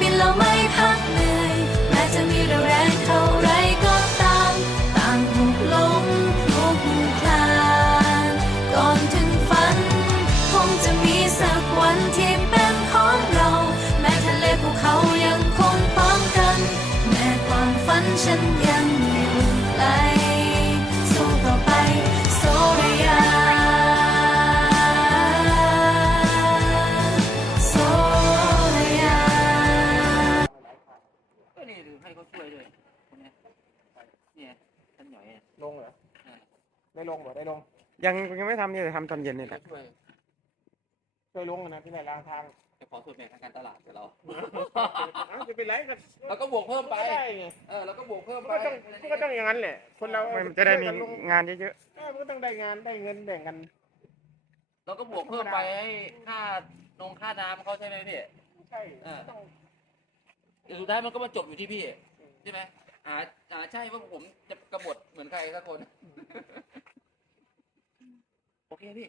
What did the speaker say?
บินเราไม่พักเหนื่อยแม้จะมีแรงเท่าไรก็ตามต่างหกล้มทุกคลานก่อนถึงฝัน คงจะมีสักวันที่เป็นของเรา แม้ทะเลภูเขายังคงพ้อมกัน แม้ความฝันฉันยังอยู่ไกลไฟก็ช่วยเลยคนนี้นี่ท่านหน่อย ลงเหรอได้ลงเหรอ ได้ลง ยังยังไม่ทำนี่ยทำตอนเย็นนี่แหละ ช่วยช่วยลงนะพี่ในลางทาง จะขอสูตรแบ่งการตลาดกับเราจะเป็นไรกันแล้วก็บวกเพิ่มไป เออ แล้วก็บวกเพิ่มไปก็ต้องอย่างนั้นแหละ คนเรา จะได้มีงานเยอะๆก็ต้องได้งานได้เงินแบ่งกัน แล้วก็บวกเพิ่มไปให้ค่าลงค่าน้ำเขาใช่ไหมพี่ ใช่สุดท้ายมันก็มาจบอยู่ที่พี่ ใช่ไหม อ่าอ่าใช่ว่าผมจะกระบดเหมือนใครสักคน โอเคพี่